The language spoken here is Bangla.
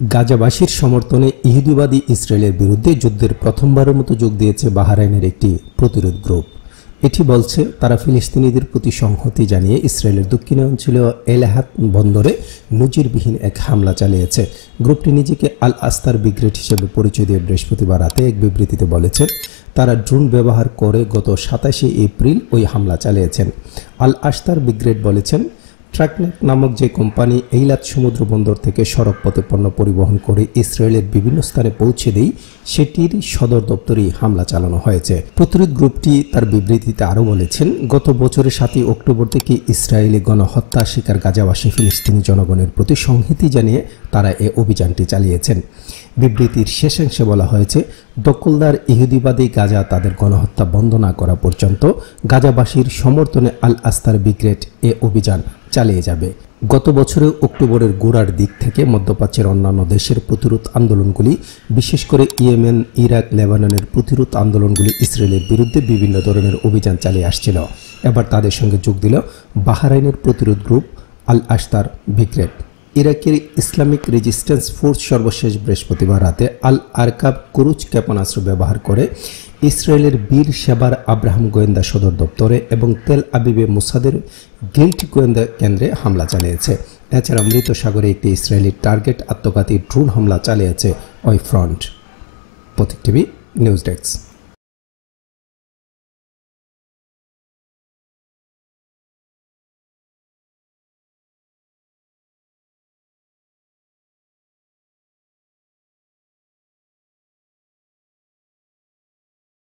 গাজাবাসীর সমর্থনে ইহুদিবাদী ইসরায়েলের বিরুদ্ধে যুদ্ধের প্রথমবারের মতো যোগ দিয়েছে বাহরাইনের একটি প্রতিরোধ গ্রুপ। এটি বলছে তারা ফিলিস্তিনিদের প্রতি সংহতি জানিয়ে ইসরায়েলের দক্ষিণাঞ্চলীয় এলাহাত বন্দরে নজিরবিহীন এক হামলা চালিয়েছে। গ্রুপটি নিজেকে আল আস্তার ব্রিগেড হিসেবে পরিচয় দিয়ে বৃহস্পতিবার রাতে এক বিবৃতিতে বলেছে তারা ড্রোন ব্যবহার করে গত 27 এপ্রিল ওই হামলা চালিয়েছেন। আল আস্তার ব্রিগেড বলেছেন ট্রাকনেট নামক যে কোম্পানি এইলাত সমুদ্র বন্দর থেকে সড়ক পথে পণ্য পরিবহন করে ইসরায়েলের বিভিন্ন স্থানে পৌঁছে দেয়, সেটির সদর দপ্তরেই হামলা চালানো হয়েছে। প্রতিরোধ গ্রুপটি তার বিবৃতিতে আরও বলেছেন, গত বছরের 7 অক্টোবর থেকে ইসরায়েলি গণহত্যা শিকার গাজাবাসী ফিলিস্তিনি জনগণের প্রতি সংহতি জানিয়ে তারা এ অভিযানটি চালিয়েছেন। বিবৃতির শেষাংশে বলা হয়েছে, দখলদার ইহুদিবাদী গাজা তাদের গণহত্যা বন্ধ না করা পর্যন্ত গাজাবাসীর সমর্থনে আল আস্তার ব্রিগেড এ অভিযান চালিয়ে যাবে। গত বছরের অক্টোবরের গোড়ার দিক থেকে মধ্যপ্রাচ্যের অন্যান্য দেশের প্রতিরোধ আন্দোলনগুলি, বিশেষ করে ইয়েমেন, ইরাক, লেবাননের প্রতিরোধ আন্দোলনগুলি ইসরায়েলের বিরুদ্ধে বিভিন্ন ধরনের অভিযান চালিয়ে আসছিল। এবার তাদের সঙ্গে যোগ দিল বাহরাইনের প্রতিরোধ গ্রুপ আল আস্তার ব্রিগেড। ইরাকের ইসলামিক রেজিস্ট্যান্স ফোর্স সর্বশেষ বৃহস্পতিবার রাতে আল আরকাব ক্রুজ ক্ষেপণাস্ত্র ব্যবহার করে ইসরায়েলের বীর শেবার আব্রাহাম গোয়েন্দা সদর দপ্তরে এবং তেল আবিবে মোসাদের গিল্ট গোয়েন্দা কেন্দ্রে হামলা চালিয়েছে। এছাড়া মৃত সাগরে একটি ইসরায়েলি টার্গেট আত্মঘাতী ড্রোন হামলা চালিয়েছে ওই ফ্রন্ট। প্রতীক টিভি নিউজ ডেস্ক।